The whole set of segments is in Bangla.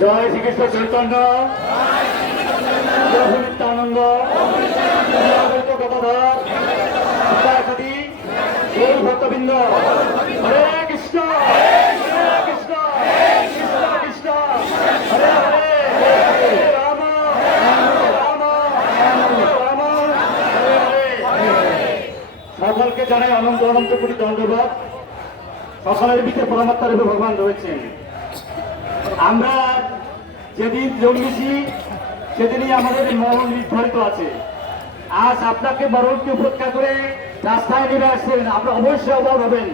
জয় শ্রীকৃষ্ণ চৈতন্য। গৌর ভক্তবৃন্দ হরে কৃষ্ণ। সকলকে জানাই অনন্ত অনন্ত কোটি দণ্ডবাদ সকলের ভিতরে পরমাত্মা রূপে ভগবান রয়েছেন। আমরা যেদিন জন্মেছি, সেদিনই আমাদের মরণ নির্ধারিত আছে। আজ আপনাকে মরণকে উপেক্ষা করে রাস্তায় নেমে আসছেন। আপনি অবশ্যই অভাব হবেন।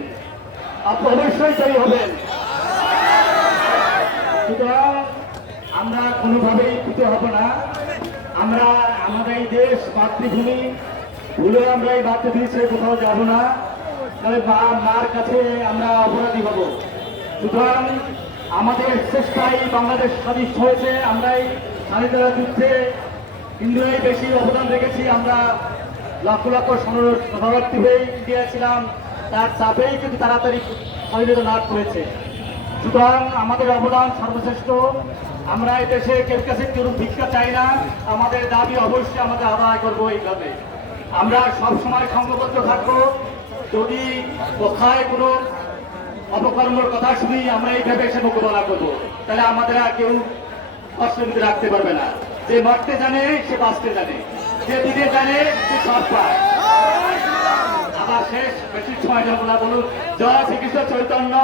আপনি অবশ্যই জয়ী হবেন। আমরা কোনোভাবেই পিতে হব না। আমরা আমাদের এই দেশ, মাতৃভূমি ভুলে আমরা এই মাতৃভূমি ছেড়ে কোথাও যাব না। তবে মা, মার কাছে আমরা অপরাধী হব। সুতরাং আমাদের চেষ্টায় বাংলাদেশ স্বাধীন হয়েছে, আমরাই স্বাধীনতা যুদ্ধে হিন্দুরাই বেশি অবদান রেখেছি, আমরা লক্ষ লক্ষ শরণ- শরণার্থী হয়ে ইন্ডিয়া ছিলাম, তার চাপেই কিন্তু তাড়াতাড়ি স্বাধীনতা লাভ করেছে। সুতরাং আমাদের অবদান সর্বশ্রেষ্ঠ, আমরা এই দেশে কেউ কাছে কেউ ভিক্ষা চাই না, আমাদের দাবি অবশ্যই আমাদের আদায় করব এইভাবে। আমরা সবসময় সংঘবদ্ধ থাকব, যদি কোথায় কোনো অপকর্মর কথা শুনি আমরা এইভাবে এসে মোকাবেলা করব। তাহলে আমাদের আর কেউ মধ্যে রাখতে পারবে না। যে মরতে জানে, সে বাঁচতে জানে। যে দিতে জানে, সে সব পায়। আবার শেষ, বেশি সময় যাব না, বলুন। জয় শ্রীকৃষ্ণ চৈতন্য।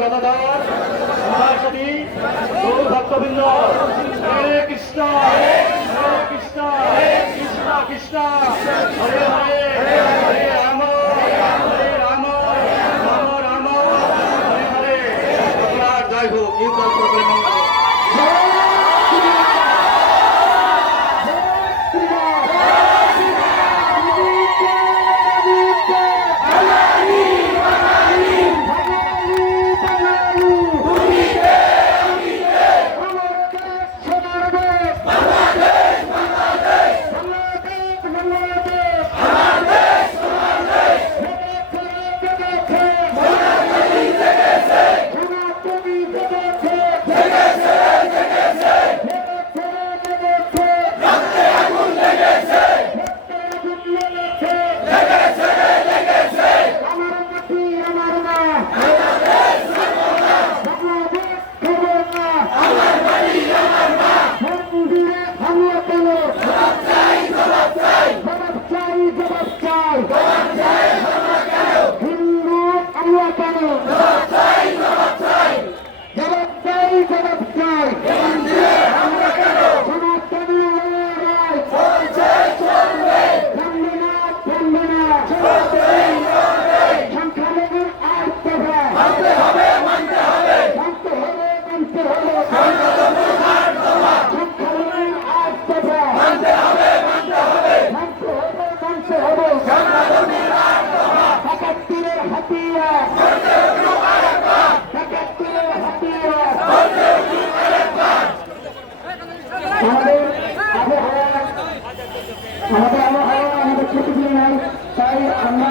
গদাধর। সরস্বতী। গৌর ভক্তবৃন্দ। হরে কৃষ্ণ। হরে কৃষ্ণ। কৃষ্ণ কৃষ্ণ। হরে হিন্দু আমরা কেন জবাব চাই জবাব চাই সংখ্যালঘুর আর হবে মানতে হবে মানতে হবে মানতে হবে আমাদের আবহাওয়া আমাদের ক্ষতি দিয়ে নাই তাই আমরা